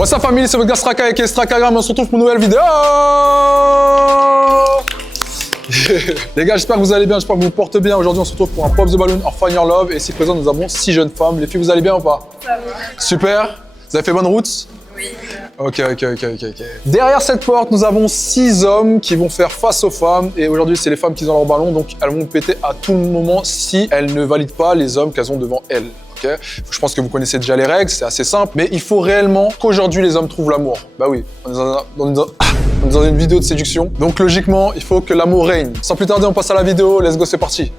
What's up famille, c'est votre gars Straka avec Strakagram, on se retrouve pour une nouvelle vidéo. Les gars, j'espère que vous allez bien, j'espère que vous vous portez bien. Aujourd'hui, on se retrouve pour un Pop the Balloon or Find Your Love. Et ici présent, nous avons 6 jeunes femmes. Les filles, vous allez bien ou pas? Ça va. Super. Vous avez fait bonne route? Oui. Ok. Derrière cette porte, nous avons 6 hommes qui vont faire face aux femmes. Et aujourd'hui, c'est les femmes qui ont leur ballon, donc elles vont péter à tout moment si elles ne valident pas les hommes qu'elles ont devant elles. Okay. Je pense que vous connaissez déjà les règles, c'est assez simple, mais il faut réellement qu'aujourd'hui les hommes trouvent l'amour. Bah oui, on est dans une vidéo de séduction, donc logiquement, il faut que l'amour règne. Sans plus tarder, on passe à la vidéo, let's go, c'est parti.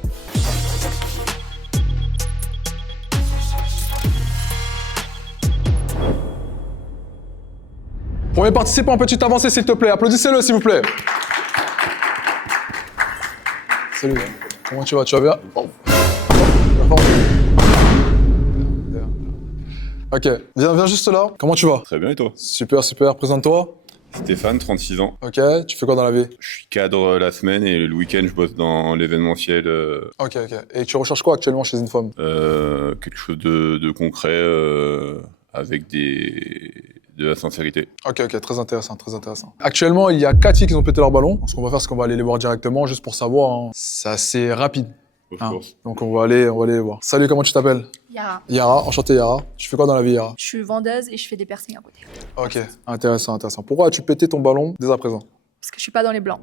Premier participant, peux-tu t'avancer s'il te plaît? Applaudissez-le s'il vous plaît. Salut, comment tu vas? Tu vas bien? Oh. Ok, viens juste là. Comment tu vas? Très bien, et toi? Super, présente-toi. Stéphane, 36 ans. Ok, tu fais quoi dans la vie? Je suis cadre la semaine et le week-end, je bosse dans l'événementiel. Ok. Et tu recherches quoi actuellement chez une femme? Quelque chose de concret avec de la sincérité. Ok, très intéressant. Actuellement, il y a 4 filles qui ont pété leur ballon. Donc, ce qu'on va faire, c'est qu'on va aller les voir directement, juste pour savoir. Hein. C'est assez rapide. Of course. Donc on va aller les voir. Salut, comment tu t'appelles? Yara. Yara, enchanté Yara. Tu fais quoi dans la vie, Yara? Je suis vendeuse et je fais des piercings à côté. Ok, intéressant. Pourquoi as-tu pété ton ballon dès à présent? Parce que je suis pas dans les blancs.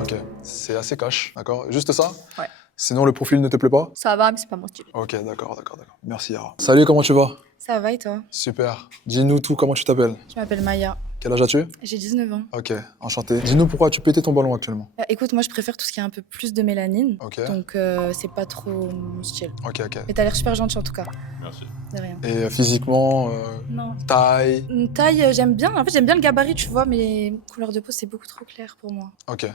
Ok, c'est assez cash, d'accord? Juste ça? Ouais. Sinon, le profil ne te plaît pas? Ça va, mais c'est pas mon style. Ok, d'accord. Merci Yara. Salut, comment tu vas? Ça va et toi? Super. Dis-nous tout, comment tu t'appelles? Je m'appelle Maya, Quel âge as-tu? j'ai 19 ans. Ok, enchanté. Dis-nous pourquoi as-tu pété ton ballon actuellement? Écoute, moi je préfère tout ce qui a un peu plus de mélanine, Ok. donc c'est pas trop mon style. Ok. Mais t'as l'air super gentil en tout cas, Merci. de rien. Et physiquement, Non. taille? Une taille, j'aime bien, en fait j'aime bien le gabarit, tu vois, mais couleur de peau c'est beaucoup trop clair pour moi. Ok.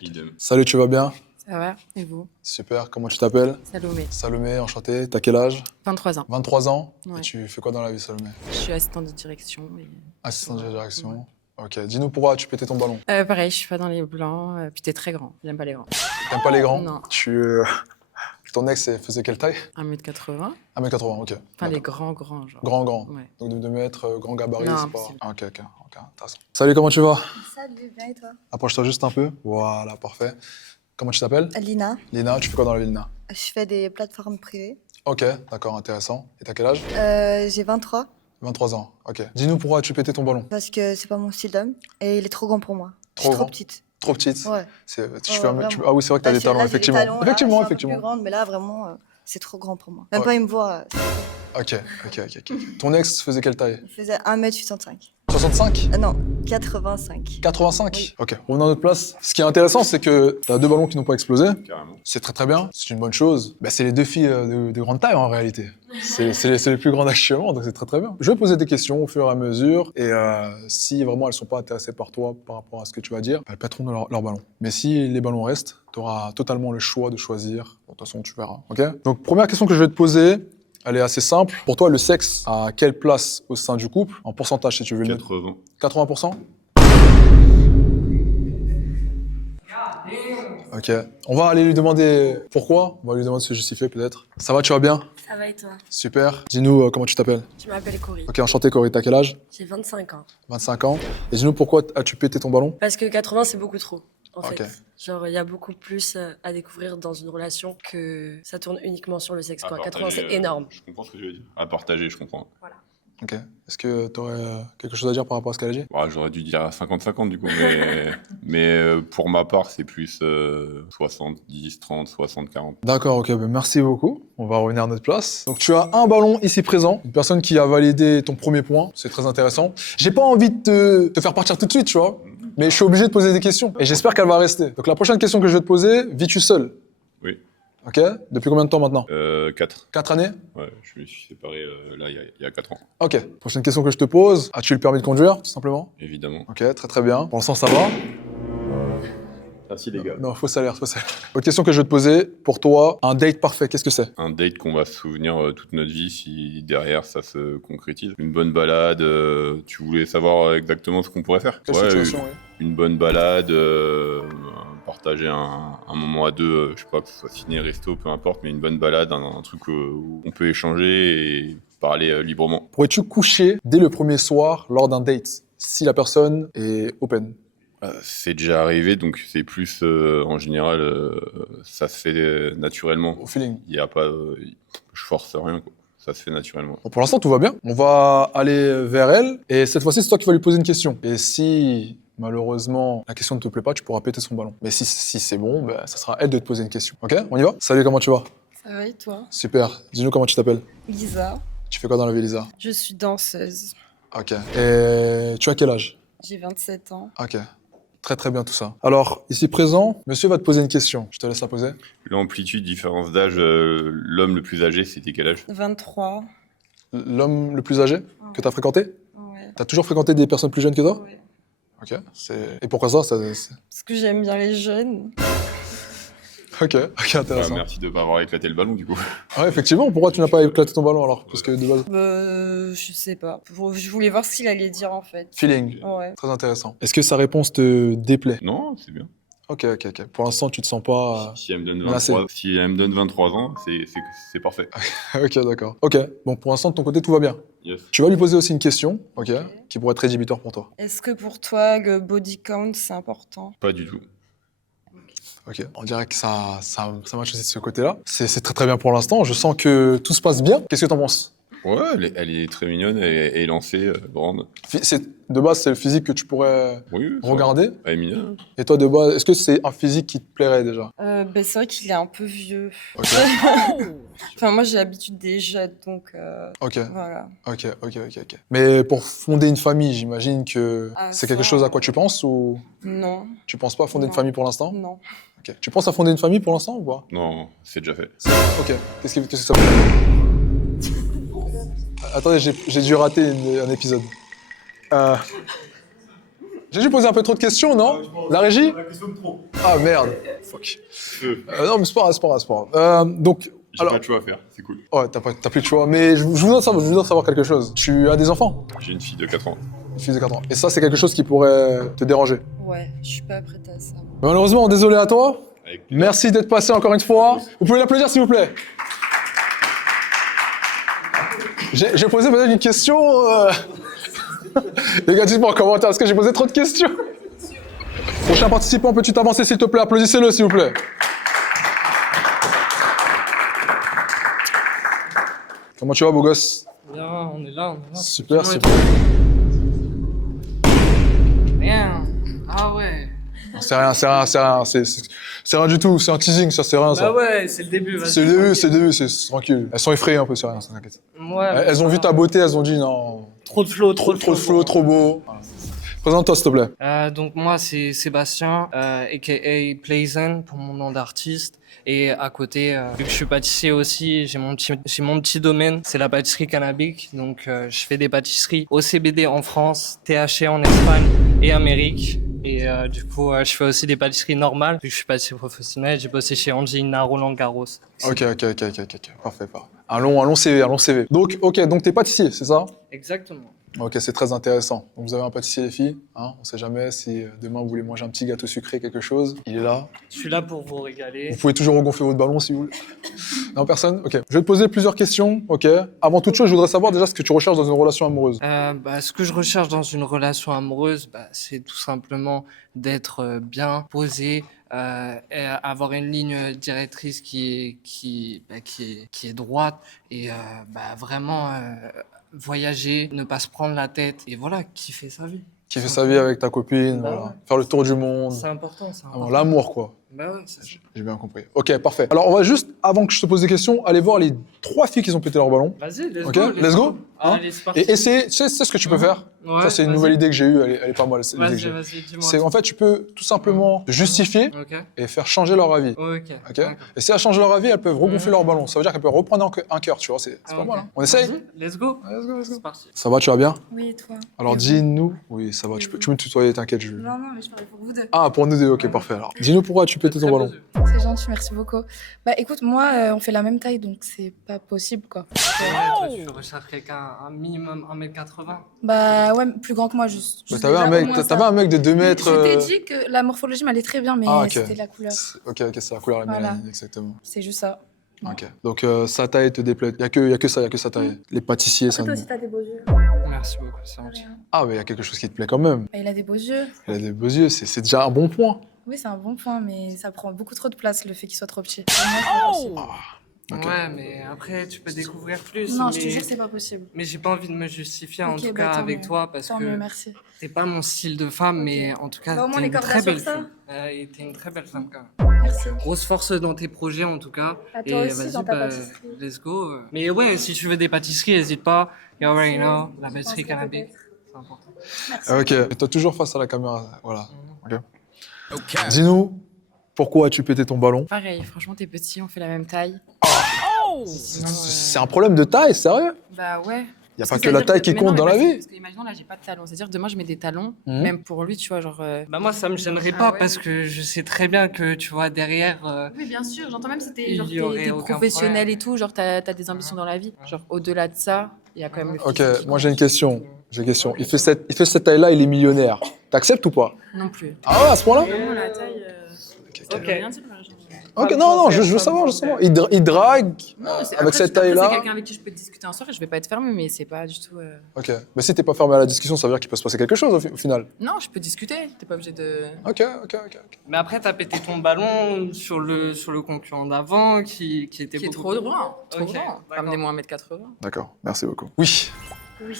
Idem. Salut, tu vas bien? Ça va, et vous? Super, comment tu t'appelles? Salomé, Salomé, enchanté. T'as quel âge? 23 ans. 23 ans? Ouais. Et tu fais quoi dans la vie, Salomé? Je suis assistante de direction. Et... Assistante de direction. Ok, dis-nous pourquoi as-tu pété ton ballon? Pareil, je suis pas dans les blancs, puis t'es très grand, j'aime pas les grands. T'aimes pas les grands? Non. Ton ex faisait quelle taille? 1m80, 1m80, ok. enfin les grands, genre. Grand. Ouais. Donc de 2 mètres, grand gabarit, Non, c'est pas... impossible. Ah, ok, intéressant. Salut, comment tu vas? Salut, bien et toi? Approche-toi juste un peu. Voilà, parfait. Comment tu t'appelles? Lina, Lina, tu fais quoi dans la vie, Lina? je fais des plateformes privées. Ok, d'accord, intéressant. Et t'as quel âge? J'ai 23, 23 ans, ok. Dis-nous pourquoi as-tu pété ton ballon? parce que c'est pas mon style d'homme, et il est trop grand pour moi. Je Trop suis trop grand? petite. Trop petite? Ouais. Ah oui, c'est vrai que t'as Là, des talons, là, j'ai des effectivement. talons, là, je suis un peu Effectivement. plus grande, mais là vraiment, c'est trop grand pour moi. Même Ouais. pas il me voit, Ok. Ton ex faisait quelle taille? il faisait 1m65. 65? Ah non, 85. 85? Oui. Ok, revenons à notre place. Ce qui est intéressant, c'est que t'as 2 ballons qui n'ont pas explosé. Carrément. C'est très bien, c'est une bonne chose. Bah, c'est les 2 filles de grande taille en réalité. C'est les plus grandes actuellement, donc c'est très bien. Je vais poser des questions au fur et à mesure, et si vraiment elles sont pas intéressées par toi par rapport à ce que tu vas dire, elles pèteront leur ballon. Mais si les ballons restent, tu auras totalement le choix de choisir. Bon, de toute façon, tu verras. Ok. Donc première question que je vais te poser, elle est assez simple. Pour toi, le sexe a quelle place au sein du couple? En pourcentage, si tu veux le mettre. 80. 80%? Ok. On va aller lui demander pourquoi. On va lui demander de se justifier peut-être. Ça va, tu vas bien? Ça va et toi? Super. Dis-nous comment tu t'appelles. Je m'appelle Cory. Ok, enchanté Cory. T'as quel âge? J'ai 25 ans. 25 ans. Et dis-nous pourquoi as-tu pété ton ballon? Parce que 80, c'est beaucoup trop, en Ok. fait. Genre, il y a beaucoup plus à découvrir dans une relation que ça tourne uniquement sur le sexe, quoi. 80, c'est énorme. Je comprends ce que tu veux dire. À partager, je comprends. Ok. Est-ce que tu aurais quelque chose à dire par rapport à ce qu'elle a dit? Bah, j'aurais dû dire 50-50 du coup, mais pour ma part, c'est plus 70, 30, 60, 40. D'accord, ok. Ben merci beaucoup. On va revenir à notre place. Donc tu as un ballon ici présent. Une personne qui a validé ton premier point. C'est très intéressant. J'ai pas envie de te faire partir tout de suite, tu vois. Mais je suis obligé de poser des questions. Et j'espère qu'elle va rester. Donc la prochaine question que je vais te poser, vis-tu seul? Oui. Ok. Depuis combien de temps maintenant? 4. 4 années? Ouais, je me suis séparé là, il y a 4 ans, Ok. Prochaine question que je te pose. As-tu le permis de conduire, tout simplement? évidemment. Ok, très bien. Pour l'instant, ça va? Merci les gars. Non, faux salaire. Autre question que je vais te poser. Pour toi, un date parfait, qu'est-ce que c'est? Un date qu'on va se souvenir toute notre vie si derrière ça se concrétise. Une bonne balade, tu voulais savoir exactement ce qu'on pourrait faire? Quelle Ouais, situation, oui. une bonne balade, partager un moment à deux, je sais pas, que ce soit ciné, resto, peu importe, mais une bonne balade, un truc où on peut échanger parler librement. Pourrais-tu coucher dès le premier soir lors d'un date si la personne est open? C'est déjà arrivé, donc c'est plus en général, ça se fait naturellement. Au feeling. Il y a pas, je force rien, quoi. Ça se fait naturellement. Bon, pour l'instant, tout va bien. On va aller vers elle et cette fois-ci, c'est toi qui vas lui poser une question. Et si malheureusement la question ne te plaît pas, tu pourras péter son ballon. Mais si c'est bon, ben, ça sera à elle de te poser une question. Ok? On y va? Salut, comment tu vas? Ça va et toi? Super. Dis-nous comment tu t'appelles. Lisa, Tu fais quoi dans la vie, Lisa? je suis danseuse. Ok. Et tu as quel âge? J'ai 27 ans. Ok. Très très bien tout ça. Alors, ici présent, monsieur va te poser une question. Je te laisse la poser. L'amplitude, différence d'âge, l'homme le plus âgé, c'était quel âge? 23. L'homme le plus âgé que tu as fréquenté? Ouais. Tu as toujours fréquenté des personnes plus jeunes que toi? Ouais. Ok. Et pourquoi ça, Parce que j'aime bien les jeunes. Ok, intéressant. Merci de ne pas avoir éclaté le ballon, du coup. Ouais, effectivement, pourquoi tu n'as pas éclaté ton ballon alors? Parce que de base... Je sais pas. Je voulais voir ce qu'il allait dire en fait. Feeling. Ouais. Très intéressant. Est-ce que sa réponse te déplaît? Non, c'est bien. Ok. Pour l'instant, tu te sens pas... Si elle me donne menacé. 23 ans, c'est parfait. Ok, d'accord. Ok, bon, pour l'instant, de ton côté, tout va bien. Yes. Tu vas lui poser aussi une question, ok, qui pourrait être rédhibitoire pour toi. Est-ce que pour toi, le body count, c'est important? Pas du tout. Ok, on dirait que ça marche aussi de ce côté-là. C'est très très bien pour l'instant. Je sens que tout se passe bien. Qu'est-ce que t'en penses? Ouais, elle est très mignonne, elle est élancée, grande. De base, c'est le physique que tu pourrais Oui, ça regarder. va. Elle est mignonne. Et toi, de base, est-ce que c'est un physique qui te plairait déjà? C'est vrai qu'il est un peu vieux. Ok, Enfin, moi, j'ai l'habitude des jeunes, donc ok, voilà. ok. Mais pour fonder une famille, j'imagine que Ah, c'est quelque ça, chose à quoi tu penses ou Non, tu penses pas à fonder une Non. famille pour l'instant? non. Ok. Tu penses à fonder une famille pour l'instant ou pas? Non, c'est déjà fait. Ok. Qu'est-ce que ça veut dire? Attendez, j'ai dû rater un épisode. J'ai dû poser un peu trop de questions, non? La régie? Ah merde. Fuck. Non, mais c'est pas grave. Donc, J'ai alors, pas de choix à faire, c'est cool. ouais, t'as plus de choix. Mais je voudrais savoir quelque chose. Tu as des enfants? J'ai une fille de 4 ans. Une fille de 4 ans. Et ça, c'est quelque chose qui pourrait te déranger. Ouais, je suis pas prête à ça. Malheureusement, désolé à toi. Avec plaisir. Merci d'être passé encore une fois. Vous pouvez l'applaudir, s'il vous plaît. J'ai posé peut-être une question. Les gars, dites-moi en commentaire, est-ce que j'ai posé trop de questions? Prochain participant, peux-tu t'avancer, s'il te plaît? Applaudissez-le, s'il vous plaît. Comment tu vas, beau gosse? Bien, on est là. Super. Rien. Ah ouais. C'est rien du tout, c'est un teasing, ça, c'est rien, ça. Bah ouais, c'est le début. vas-y, C'est le début, tranquille. c'est tranquille. Elles sont effrayées un peu, c'est rien, ça t'inquiète. Ouais, Elles ont vu ta beauté, elles ont dit non. Trop de flow, Trop de flow, trop beau. Présente-toi, s'il te plaît. Donc moi, c'est Sébastien, a.k.a. Playzen, pour mon nom d'artiste. Et à côté, vu que je suis pâtissier aussi, j'ai mon petit domaine, c'est la pâtisserie cannabique. Donc je fais des pâtisseries au CBD en France, THC en Espagne et Amérique. Et du coup, je fais aussi des pâtisseries normales. Vu que je suis pâtissier professionnel, j'ai bossé chez Angelina, Roland Garros. Ok. Parfait. Un long CV. Donc, donc t'es pâtissier, c'est ça? Exactement. Ok, c'est très intéressant. Donc vous avez un pâtissier, les filles, hein? On sait jamais si demain vous voulez manger un petit gâteau sucré, quelque chose. Il est là. Je suis là pour vous régaler. Vous pouvez toujours regonfler votre ballon si vous voulez. Non, personne? Ok. Je vais te poser plusieurs questions, ok? Avant toute chose, je voudrais savoir déjà ce que tu recherches dans une relation amoureuse. Ce que je recherche dans une relation amoureuse, c'est tout simplement d'être bien posé, et avoir une ligne directrice qui est droite et vraiment voyager, ne pas se prendre la tête et voilà, kiffer sa vie. Qui fait sa vie avec ta copine, Bah voilà. ouais. Faire le tour du monde. C'est important, c'est Ah, important. l'amour, quoi. Bah ouais, c'est ça. J'ai bien compris. Ok, parfait. Alors, on va juste, avant que je te pose des questions, aller voir les 3 filles qui ont pété leur ballon. Vas-y, let's Ok, go. let's go. Hein? Allez, c'est parti. Et essayer, tu sais ce que tu peux faire? Ouais, Ça, c'est une vas-y. nouvelle idée que j'ai eue, elle est pas mal. l'idée que j'ai. Vas-y, dis-moi. C'est en fait, tu peux tout simplement te justifier Ok, et faire changer leur avis. ok. Ok. d'accord. Et si elles changent leur avis, elles peuvent regonfler Mhm. leur ballon. Ça veut dire qu'elles peuvent reprendre un cœur, tu vois. C'est pas Ok. mal. Hein. On essaye? Vas-y, let's go. Let's go. C'est parti. Ça va, tu vas bien? Oui, et toi? Alors Et vous? dis-nous. Oui, ça va. Tu me tutoyer, t'inquiète. Non, mais je parlais pour vous deux. Ah, pour nous deux, ok, parfait. Alors, dis-nous pourquoi tu pétais ton Très ballon. posé. C'est gentil, merci beaucoup. Bah écoute, moi, on fait la même taille, donc c'est pas possible, quoi. Toi, tu recherches quelqu'un un minimum 1m80. Bah ouais, plus grand que moi, juste. Mais Juste t'avais déjà, un mec, au moins ça. t'avais un mec de 2 mètres. Je t'ai dit que la morphologie m'allait très bien, mais Ah, ok. c'était la couleur. Ok, c'est la couleur, la Voilà. mélanine, exactement. C'est juste ça. Ok. Donc sa taille te déplaît. Il y a que ça, il y a que sa taille. Les pâtissiers, ça. Toi aussi, t'as des beaux yeux. Merci beaucoup, c'est gentil. Ah, mais il y a quelque chose qui te plaît quand même. Bah, il a des beaux yeux. Il a des beaux yeux, c'est déjà un bon point. Oui, c'est un bon point, mais ça prend beaucoup trop de place le fait qu'il soit trop petit. Ok. Ouais, mais après, tu peux découvrir plus. Non, mais... je te jure, c'est pas possible. Mais j'ai pas envie de me justifier, en Ok, tout bah, cas, tant avec mieux. toi, parce Tant que mieux, merci. t'es pas mon style de femme, mais en tout cas, Bah, au moins, t'es les une cordes très sur belle ça. femme. Et t'es une très belle femme, quand même. Merci. Grosse force dans tes projets, en tout cas. À toi Et aussi, vas-y, dans ta bah, pâtisserie. let's go. Mais ouais, si tu veux des pâtisseries, n'hésite pas. You already know, la pâtisserie penserai cannabis, peut-être. c'est important. Ok. Et toi, toujours face à la caméra. Voilà. Ok. Dis-nous, pourquoi as-tu pété ton ballon? Pareil, franchement, t'es petit, on fait la même taille. C'est un problème de taille, sérieux? Bah ouais. Il n'y a Parce pas que que la c'est-à-dire taille qui mais non, compte mais dans la parce que- vie. Parce que imaginons là, j'ai pas de talons. C'est-à-dire demain, je mets des talons, Mhm. même pour lui, tu vois, genre. Bah moi, ça me gênerait Ah pas, ouais. parce que je sais très bien que, tu vois, derrière... Oui, bien sûr. J'entends même si Il t'es y aurait aucun professionnel problème. et tout, genre t'as des ambitions dans la vie. Genre au-delà de ça, il y a quand même le Ok, physique qui moi compte. j'ai une question. Il fait cette taille-là, il est millionnaire. T'acceptes ou pas? Non plus. Ah ouais, à ce point-là? Vraiment, la taille. Ok. Rien dire, genre. Ok, non, je veux savoir, Il drague Non, mais c'est- avec après, cette après, taille-là. C'est quelqu'un avec qui je peux discuter un soir et je vais pas être fermée, mais c'est pas du tout. Ok, mais si t'es pas fermé à la discussion, ça veut dire qu'il peut se passer quelque chose au final. Non, je peux discuter. T'es pas obligé de. Ok. Mais après, t'as pété ton ballon sur le concurrent d'avant, qui était Qui est beaucoup trop plus- loin. Trop Ok, loin. d'accord. Ramenez-moi 1m80. D'accord, merci beaucoup. Oui, Oui.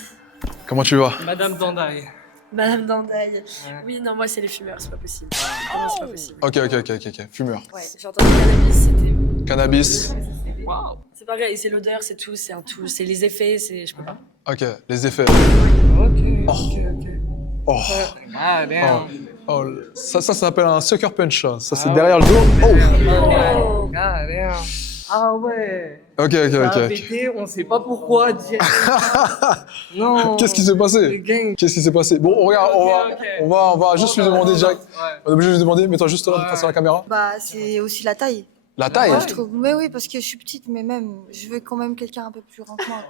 comment tu vas? Madame Dandaï. Madame Dandaï. Ouais. Oui, non, moi, c'est les fumeurs, c'est pas possible. Non, c'est pas possible. Ok, fumeur. Ouais, j'ai entendu cannabis, c'était. Cannabis, Waouh. C'est pareil, c'est l'odeur, c'est tout, c'est un tout, c'est les effets, c'est. Je peux pas. ok, les effets. Ok. Oh, Ah, bien. oh, ça s'appelle un sucker punch, ça c'est Ah derrière le dos. Oh, Ah, bien. Ah ouais. ok. Ça a pété, on sait pas pourquoi. direct. Non. Qu'est-ce qui s'est Le passé? gang. Qu'est-ce qui s'est passé? Bon, regarde, Ok. on va juste lui demander direct. Ouais. On est obligé de lui demander, mets-toi juste là, Ouais. face à la caméra. Bah, c'est aussi la taille. La taille? Je trouve. Mais oui, parce que je suis petite, mais même, je veux quand même quelqu'un un peu plus grand que moi.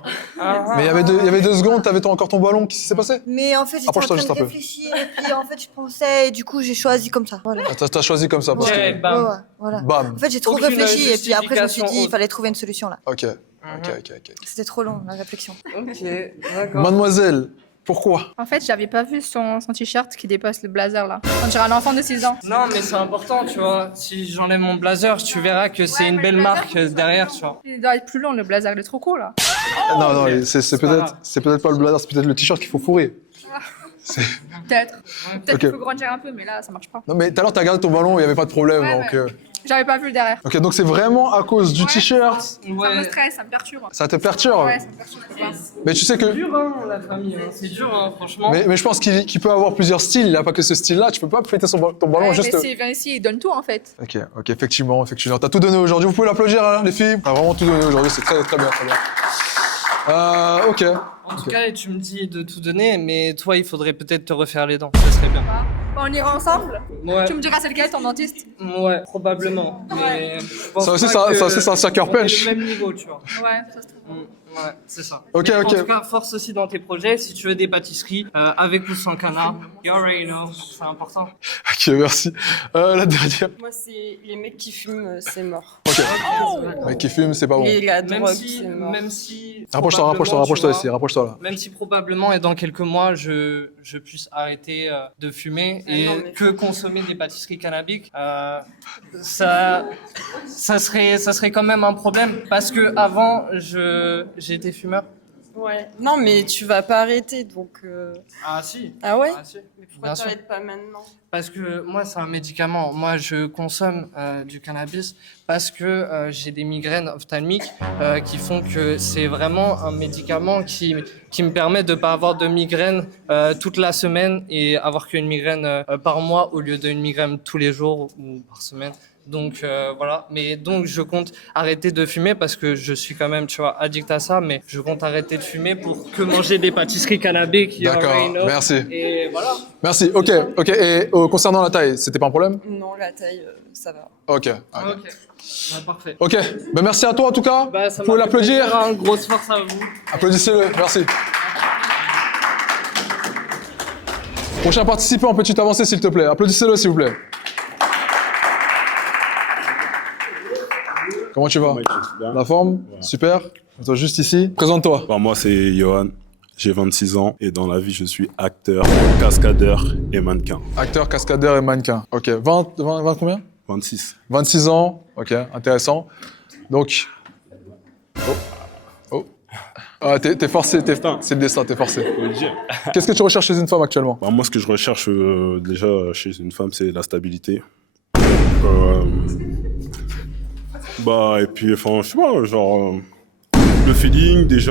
Mais il y avait 2 secondes, t'avais encore ton ballon, qu'est-ce qui s'est passé? Mais en fait, j'étais en Approche-toi train juste de un peu. réfléchir, et puis en fait, je pensais, et du coup, j'ai choisi comme ça. Voilà. T'as choisi comme ça, parce Ok, que... bam. Ouais, voilà. Bam. En fait, j'ai trop Aucune réfléchi, et puis après, je me suis dit, justification il fallait trouver une solution là. Ok. C'était trop long, la réflexion. Ok, d'accord. Mademoiselle, pourquoi? En fait, j'avais pas vu son t-shirt qui dépasse le blazer là. On dirait un enfant de 6 ans. Non, mais c'est important, tu vois. Si j'enlève mon blazer, tu verras que c'est Ouais, une mais belle le blazer, marque faut que ce soit derrière, plus tu vois. Il doit être plus long le blazer, il est trop court là. Non, ok. c'est pas grave. peut-être pas le blazer, c'est peut-être le t-shirt qu'il faut fourrer. Peut-être. Peut-être Ok. qu'il faut grandir un peu, mais là ça marche pas. Non, mais tout à l'heure, t'as regardé ton ballon, il n'y avait pas de problème, Ouais, donc... ouais. J'avais pas vu le derrière. Ok, donc c'est vraiment à cause du t-shirt. Ça me Ouais. stresse, ça me perturbe. Ça te perturbe. Ouais, ça me perturbe. je sais pas. Mais tu sais C'est que... dur, hein, la famille. Hein. C'est dur, hein, franchement. Mais je pense qu'il peut avoir plusieurs styles, il n'a pas que ce style-là, tu peux pas péter ton ballon Ouais, juste... mais s'il vient ici, il donne tout en fait. Ok, effectivement. T'as tout donné aujourd'hui. Vous pouvez l'applaudir, hein, les filles. T'as vraiment tout donné aujourd'hui. C'est très bien. Ok. En tout cas, tu me dis de tout donner, mais toi, il faudrait peut-être te refaire les dents. Ça serait bien. On ira ensemble. Ouais, Tu me diras c'est lequel ton dentiste. ouais, probablement. Mais je pense Ça aussi, pas que c'est un sucker on est punch. au même niveau, tu vois. Ouais, ça se trouve. Ouais, c'est ça. Ok, Mais ok. En tout cas, force aussi dans tes projets. Si tu veux des pâtisseries, avec ou sans canard, you already know, c'est important. Ok, merci. La dernière. Moi, c'est les mecs qui fument, c'est mort. Ok. Mec qui fume, c'est pas bon. Et la Même drogue, si, c'est mort. même si. Rapproche-toi probablement, tu ici. vois, Rapproche-toi là. Même si probablement, et dans quelques mois, je puisse arrêter de fumer et non, mais- que consommer des pâtisseries cannabiques, ça serait quand même un problème parce que avant, j'ai été fumeur. Ouais. Non, mais tu vas pas arrêter, donc... Ah si. Ah ouais? Ah, si. Mais pourquoi Bien sûr. t'arrêtes pas maintenant? Parce que moi, c'est un médicament. Moi, je consomme du cannabis parce que j'ai des migraines ophtalmiques qui font que c'est vraiment un médicament qui me permet de ne pas avoir de migraine toute la semaine et avoir qu'une migraine par mois au lieu d'une migraine tous les jours ou par semaine. Donc voilà, mais donc je compte arrêter de fumer parce que je suis quand même, tu vois, addict à ça, mais je compte arrêter de fumer pour que manger des pâtisseries cannabiques. you D'accord, already know. merci. Et voilà. Merci. Ok. Et concernant la taille, c'était pas un problème? Non, la taille, ça va. Ok. Ok. Bah, parfait. Ok. Ben merci à toi en tout cas. Bah, ça Vous pouvez m'a fait l'applaudir. plaisir, hein. Grosse force à vous. Applaudissez-le. Merci. Prochain participant, peux-tu t'avancer s'il te plaît? Applaudissez-le s'il vous plaît. Comment tu vas? Ouais, bien. La forme? Ouais. Super. Toi, juste ici. Présente-toi. Bah, moi, c'est Johan. J'ai 26 ans et dans la vie, je suis acteur, cascadeur et mannequin. Acteur, cascadeur et mannequin. Ok. 20 combien? 26. 26 ans. Ok, intéressant. Donc. Oh. Oh. Ah, t'es forcé. C'est le destin, t'es forcé. Faut le dire. Qu'est-ce que tu recherches chez une femme actuellement? Bah, moi, ce que je recherche déjà chez une femme, c'est la stabilité. Et puis, enfin, je sais pas, genre. Le feeling, déjà,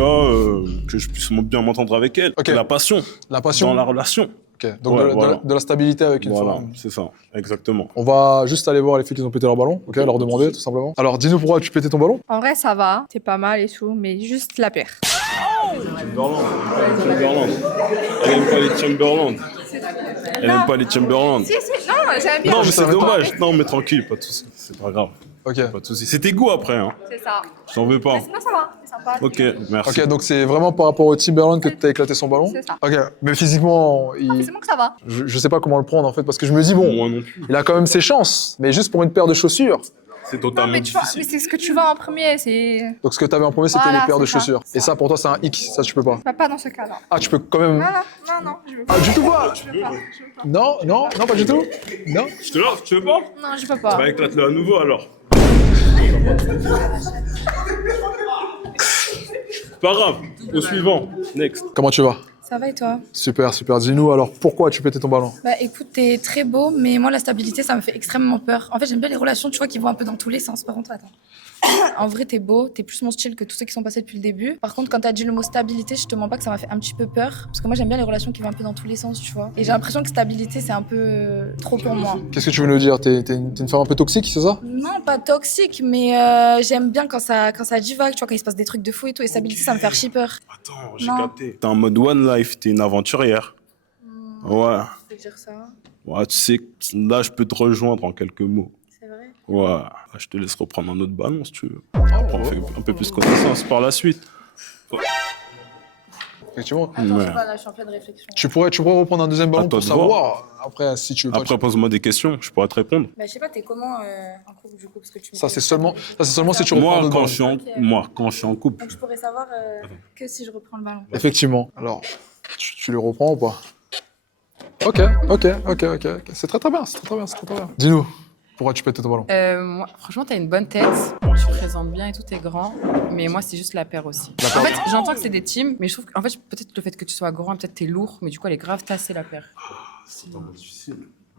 que je puisse bien m'entendre avec elle. Ok. La passion. La passion. Dans la relation. Ok. Donc Ouais, voilà. de la stabilité avec une Voilà, femme. c'est ça, exactement. On va juste aller voir les filles qui ont pété leur ballon. Ok, leur demander tout simplement. Alors, dis-nous pourquoi tu pétais ton ballon? En vrai, ça va. T'es pas mal et tout, mais juste la paire. Chamberlain. Elle aime pas les Chamberlain. Elle aime pas les Chamberlain. Si, non, j'aime bien. Non, mais Je c'est savais pas. dommage. Non, mais tranquille, pas de soucis. C'est pas grave. Ok. Pas de soucis. C'est tes goûts après, hein. C'est ça. Je t'en veux pas. Mais sinon, ça va. C'est sympa. Ok, merci. Ok, donc c'est vraiment par rapport au Timberland que t'as éclaté son ballon? C'est ça. Ok, mais physiquement, C'est bon que ça va. je sais pas comment le prendre en fait, parce que je me dis, bon, Moi non plus. il a quand même ses chances, mais juste pour une paire de chaussures. C'est Non, totalement mais tu vois, mais difficile. c'est ce que tu vois en premier. C'est Donc ce que t'avais en premier, c'était Voilà, les paires de c'est ça. chaussures. Et ça, pour toi, c'est un hic, ça tu peux pas. pas dans ce cas-là. Ah, tu peux quand même. Non, je veux pas. Ah, du tout pas. Je veux pas. Non, pas du tout. Non. Je te lance, tu veux pas? Non, je peux pas. Bah éclate-le à nouveau alors. Pas grave, au suivant. Next. Comment tu vas? Ça va et toi? Super. Dis-nous alors, pourquoi tu pétais ton ballon? Bah écoute, t'es très beau, mais moi la stabilité ça me fait extrêmement peur. En fait j'aime bien les relations, tu vois, qui vont un peu dans tous les sens. Par contre, attends. En vrai t'es beau, t'es plus mon style que tous ceux qui sont passés depuis le début. Par contre quand t'as dit le mot stabilité, je te mens pas que ça m'a fait un petit peu peur. Parce que moi j'aime bien les relations qui vont un peu dans tous les sens, tu vois. Et j'ai l'impression que stabilité c'est un peu trop pour moi. Qu'est-ce que tu veux nous dire? T'es une femme un peu toxique, c'est ça? Non, pas toxique, mais j'aime bien quand ça divague, tu vois, quand il se passe des trucs de fou et tout. Et stabilité ça me fait archi peur. Attends, j'ai Non. capté. T'es en mode one life, t'es une aventurière. Ouais. Je peux dire ça, Ouais, tu sais, là je peux te rejoindre en quelques mots. c'est vrai. Ouais. Là, je te laisse reprendre un autre ballon si tu veux. Après, on fait un peu plus connaissance par la suite. Effectivement. Attends, Ouais. je sais pas, là je suis en pleine réflexion. Tu pourrais reprendre un deuxième ballon À toi pour de voir. savoir. Après, si tu veux pas. Après, pose-moi des questions, je pourrais te répondre. Bah je sais pas, t'es comment en couple du coup parce que tu me Ça, dis- c'est seulement si tu reprends Moi un autre quand, ballon. je suis en... Ok. Moi, quand je suis en couple, Donc je pourrais savoir que si je reprends le ballon. Effectivement. Alors, tu le reprends ou pas? Ok. C'est très bien. Dis-nous, pourquoi tu pètes ton ballon? Moi, franchement, t'as une bonne tête, tu te présentes bien et tout, t'es grand, mais moi, c'est juste la paire aussi. La En paire. fait, j'entends que c'est des teams, mais je trouve qu'en fait, peut-être le fait que tu sois grand, peut-être t'es lourd, mais du coup, elle est grave tassée, la paire. c'est pas difficile.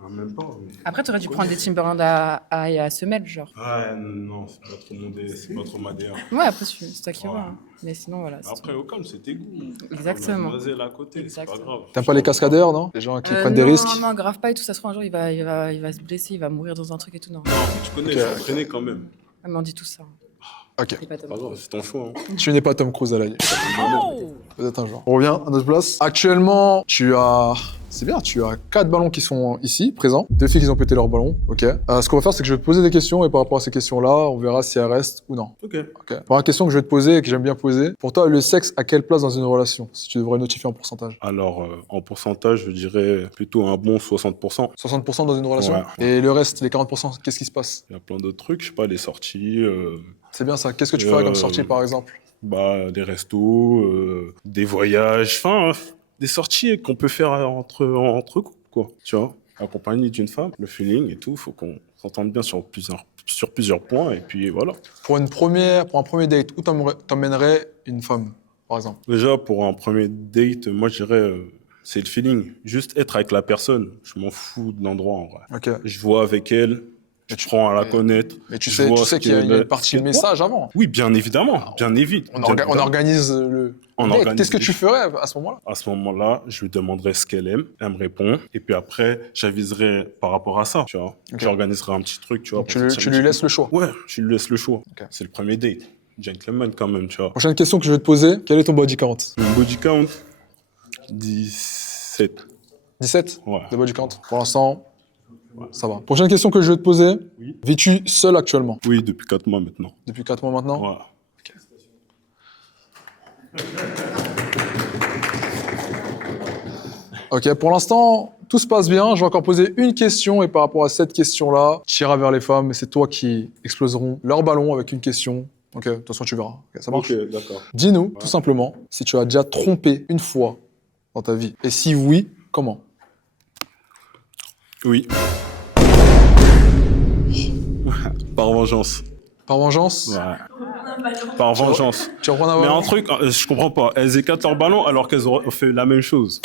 Même pas. Après, t'aurais dû prendre des Timberland à semelle, genre. Ouais, non, c'est pas trop ma DA. Ouais, après, c'est toi qui Ouais. vois. hein. Mais sinon, voilà. c'est Après, au calme, c'est tes goûts. Exactement. Mademoiselle à côté, c'est pas Exactement. grave. T'aimes pas les cascadeurs, non? Les gens qui prennent des non, risques? Non, grave pas et tout, ça se trouve un jour, il va se blesser, il va mourir dans un truc et tout, non. Tu connais, Ok. je suis entraîné quand même. Ah, mais on dit tout ça. Ok. C'est pas Pas grave, c'est ton choix. Hein. Tu n'es pas Tom Cruise à la Peut-être un jour. On revient à notre place. Actuellement, tu as 4 ballons qui sont ici, présents. 2 filles qui ont pété leur ballon. Ok. Ce qu'on va faire, c'est que je vais te poser des questions et par rapport à ces questions-là, on verra si elles restent ou non. Ok. Ok. Première question que je vais te poser et que j'aime bien poser. Pour toi, le sexe a quelle place dans une relation? Si tu devrais notifier en pourcentage. Alors, en pourcentage, je dirais plutôt un bon 60%. 60% dans une relation? Ouais. Et le reste, les 40%, qu'est-ce qui se passe? Il y a plein d'autres trucs, je sais pas, les sorties, C'est bien ça. Qu'est-ce que tu ferais comme sortie, par exemple? des restos, des voyages, enfin, des sorties qu'on peut faire entre couples, quoi. Tu vois, accompagné d'une femme, le feeling et tout, faut qu'on s'entende bien sur plusieurs points, et puis voilà. Pour un premier date, où t'emmènerais une femme, par exemple? Déjà, pour un premier date, moi, je dirais, c'est le feeling. Juste être avec la personne. Je m'en fous de l'endroit, en vrai. Ok. Je vois avec elle, je prends à la connaître. Mais tu je sais vois ce qu'il y a qu'elle- une partie de message avant. Oui, bien évidemment, bien évidemment. On organise le On date. organise Qu'est-ce que les tu ferais à ce moment-là? À ce moment-là, je lui demanderai ce qu'elle aime, elle me répond, et puis après, j'aviserai par rapport à ça, tu vois. Ok. J'organiserai un petit truc, tu vois. Donc, pour que ça tu me- lui laisses le choix. Ouais, je lui laisse le choix. Ok. C'est le premier date. Gentleman quand même, tu vois. Prochaine question que je vais te poser, quel est ton body count? Mon body count, 17. 17 Ouais. de body count. Pour l'instant, ça va. Prochaine question que je vais te poser, Oui. vis-tu seul actuellement? Oui, depuis 4 mois maintenant. Depuis 4 mois maintenant? Ouais. Ok, pour l'instant, Tout se passe bien. Je vais encore poser une question et par rapport à cette question-là, tu iras vers les femmes et c'est toi qui exploseront leur ballon avec une question. Ok, de toute façon, tu verras. Ok, ça marche? Ok, d'accord. Dis-nous, tout simplement, si tu as déjà trompé une fois dans ta vie. Et si oui, comment? Oui. Par vengeance. Par vengeance? Ouais. Par vengeance. Tu reprends Mais un un truc, je comprends pas. Elles éclatent leur ballon alors qu'elles auraient fait la même chose.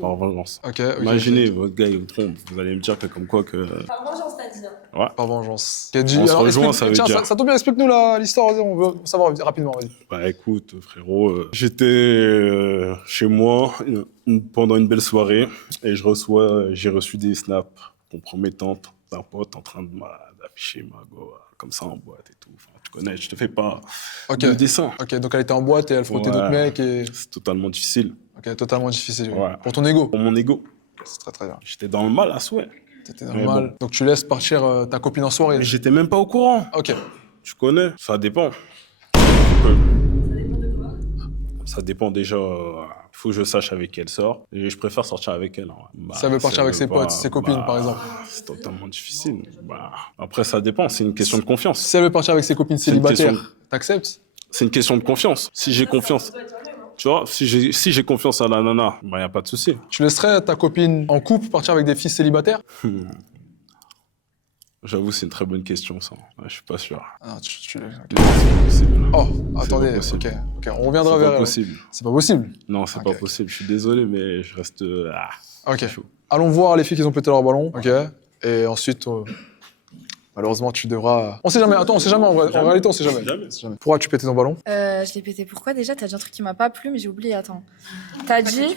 Par vengeance. Ok. Imaginez, votre gars, il vous trompe. Vous allez me dire que comme quoi que... Par vengeance, t'as dit. Ouais. Par vengeance. On se rejoint, ça veut tiens, dire. Ça tombe bien, explique-nous l'histoire, vas-y, on veut savoir rapidement, vas-y. Bah écoute, frérot, j'étais chez moi pendant une belle soirée et j'ai reçu des snaps compromettantes d'un pote en train d'afficher ma go comme ça en boîte et tout. Enfin, tu connais, je te fais pas de dessin. Ok, donc elle était en boîte et elle frottait d'autres mecs et... C'est totalement difficile. Ok, totalement difficile. Ouais. Pour ton ego. Pour mon ego. C'est très très bien. J'étais dans le mal à souhait. C'était normal. Bon. Donc tu laisses partir ta copine en soirée. Mais j'étais même pas au courant. Ok. Tu connais, ça dépend. Ça dépend déjà. Il faut que je sache avec qui elle sort. Et je préfère sortir avec elle. Hein. Bah, ça veut partir avec ses potes, ses copines par exemple. C'est totalement difficile. Bah, après, ça dépend. C'est une question de confiance. Si elle veut partir avec ses copines célibataires, t'acceptes? C'est une question de confiance. Si j'ai confiance. Tu vois, si j'ai confiance à la nana, bah, y a pas de souci. Tu laisserais ta copine en couple partir avec des filles célibataires? J'avoue, c'est une très bonne question, ça. Ouais, je suis pas sûr. Ah, C'est pas possible. Oh, attendez, ok, on reviendra vers... C'est pas possible. C'est pas possible? Non, c'est pas possible. Je suis désolé, mais je reste... Ok. Allons voir les filles qui ont pété leur ballon, ok? Et ensuite, malheureusement, tu devras... On sait jamais, attends, on sait jamais, en réalité, on sait jamais. Pourquoi tu pétais ton ballon? Je l'ai pété. Pourquoi déjà? T'as dit un truc qui m'a pas plu, mais j'ai oublié. Attends. T'as dit...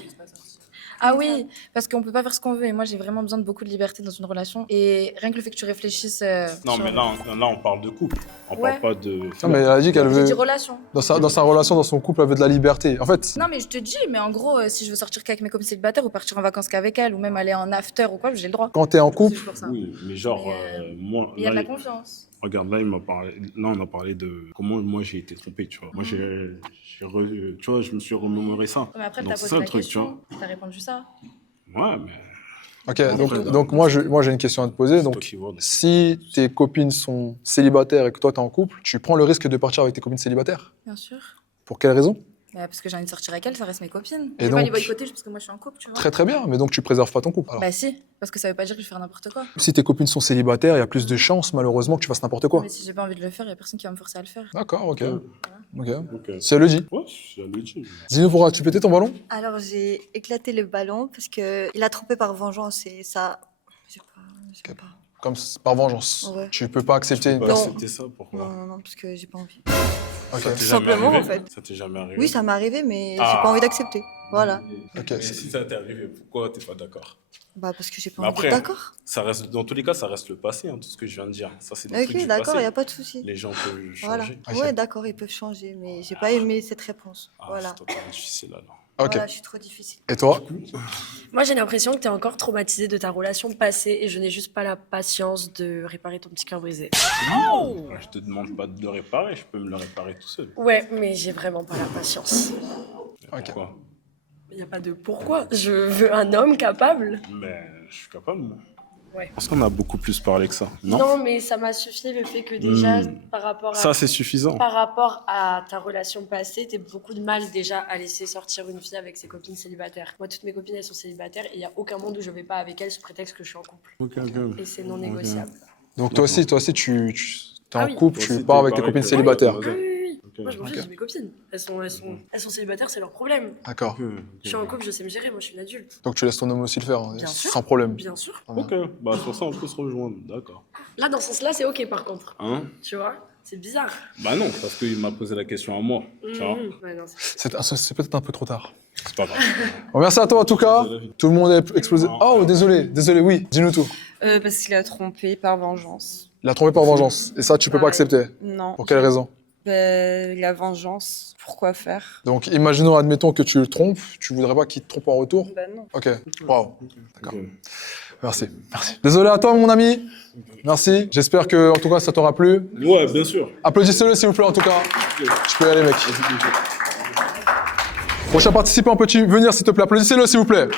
Ah oui, parce qu'on peut pas faire ce qu'on veut. Et moi, j'ai vraiment besoin de beaucoup de liberté dans une relation. Et rien que le fait que tu réfléchisses... Non, mais là, on parle de couple. On parle pas de... Non, mais elle a dit qu'elle veut... J'ai dit relation. Dans sa relation, dans son couple, elle veut de la liberté. En fait... Non, mais je te dis, mais en gros, si je veux sortir qu'avec mes copines célibataires ou partir en vacances qu'avec elles, ou même aller en after ou quoi, j'ai le droit. Quand t'es en couple... Oui, mais genre, moi... Il y a de la confiance. Regarde, là, on a parlé de comment moi j'ai été trompé, tu vois. Moi, tu vois, je me suis remémoré ça. Mais après, donc, t'as posé la question, t'as répondu ça. Ouais, mais... Ok, donc moi j'ai une question à te poser. Donc, si tes copines sont célibataires et que toi t'es en couple, tu prends le risque de partir avec tes copines célibataires? Bien sûr. Pour quelle raison? Parce que j'ai envie de sortir avec elles, ça reste mes copines. Et Je vais donc... pas les boycotter juste parce que moi je suis en couple, tu vois. Très très bien, mais donc tu préserves pas ton couple alors. Bah si, parce que ça veut pas dire que je vais faire n'importe quoi. Si tes copines sont célibataires, il y a plus de chances malheureusement que tu fasses n'importe quoi. Mais si j'ai pas envie de le faire, il y a personne qui va me forcer à le faire. D'accord, ok. Voilà. Ok. C'est le dit. Ouais, c'est le dit. Dis-nous pourquoi tu pétais ton ballon? Alors j'ai éclaté le ballon parce que il a trompé par vengeance et ça, j'ai pas. Comme par vengeance. Ouais. Tu peux pas accepter une personne. Accepter ça, pourquoi? Non, parce que j'ai pas envie. Ok. Ça t'est Simplement, jamais arrivé en fait. Ça t'est jamais arrivé? Oui, ça m'est arrivé, mais j'ai pas envie d'accepter. Voilà. Ok. Et si ça t'est arrivé, pourquoi t'es pas d'accord? Bah parce que j'ai pas Mais envie après, d'être d'accord. ça reste, dans tous les cas, ça reste le passé, hein, tout ce que je viens de dire. Ça, c'est des trucs Ok, du d'accord, passé. y a pas de souci. Les gens peuvent Voilà. changer. Ouais, d'accord, ils peuvent changer, mais j'ai pas aimé cette réponse. Voilà. C'est totalement difficile alors. Ok. Voilà, je suis trop difficile. Et toi? Moi, j'ai l'impression que t'es encore traumatisé de ta relation passée et je n'ai juste pas la patience de réparer ton petit cœur brisé. Je te demande pas de le réparer, je peux me le réparer tout seul. Ouais, mais j'ai vraiment pas la patience. Mais pourquoi? Il n'y a pas de pourquoi. Je veux un homme capable. Mais je suis capable, moi. Ouais. Parce qu'on a beaucoup plus parlé que ça, non? Mais ça m'a suffi le fait que déjà, par rapport à... Ça, c'est suffisant. Par rapport à ta relation passée, t'as beaucoup de mal déjà à laisser sortir une fille avec ses copines célibataires. Moi, toutes mes copines, elles sont célibataires et il n'y a aucun monde où je vais pas avec elles sous prétexte que je suis en couple. Ok. Et c'est non négociable. Donc toi aussi tu es en oui. couple, Toi tu aussi, pars t'es avec tes pareil copines que- célibataires. Oui. Ok. Moi, je m'en fiche, j'ai mes copines. Elles sont célibataires, c'est leur problème. D'accord. Je suis en couple, je sais me gérer, moi, je suis une adulte. Donc tu laisses ton homme aussi le faire, hein, Bien sûr. sans problème. Bien sûr. Ok, bah sur ça, on peut se rejoindre, d'accord. Là, dans ce sens-là, c'est ok, par contre. Hein? Tu vois? C'est bizarre. Bah non, parce qu'il m'a posé la question à moi, tu vois. Ouais, non, c'est- C'est peut-être un peu trop tard. C'est pas grave. Bon, merci à toi en tout cas. Tout le monde est explosé. Oh, désolé, oui, dis-nous tout. Parce qu'il a trompé par vengeance. Il a trompé par vengeance. Et ça, tu peux pas Ouais. accepter. Non. Pour quelle raison? La vengeance, pourquoi faire? Donc, imaginons, admettons que tu le trompes, tu voudrais pas qu'il te trompe en retour? Bah non. Ok, waouh, d'accord. Merci. Désolé à toi, mon ami. Merci. J'espère que, en tout cas, ça t'aura plu. Ouais, bien sûr. Applaudissez-le, s'il vous plaît, en tout cas. Tu peux y aller, mec. Prochain participant, peux-tu venir, s'il te plaît? Applaudissez-le, s'il vous plaît.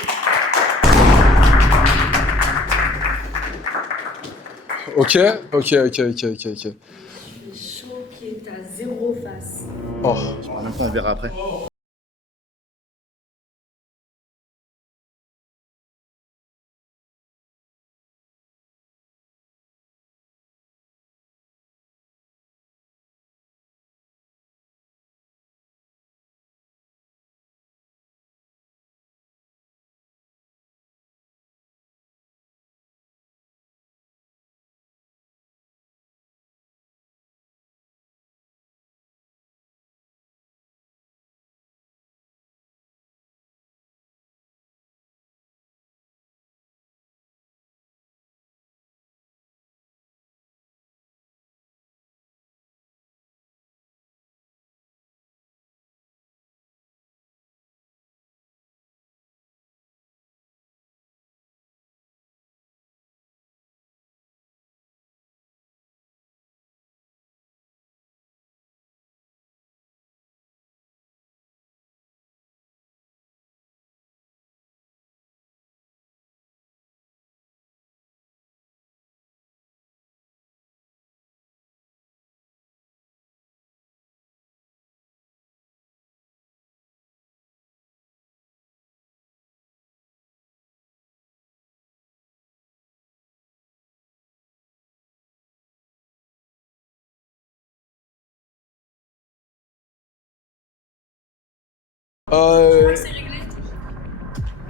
Ok. Le chaud qui est à 0 face. Oh. En même temps, on verra après.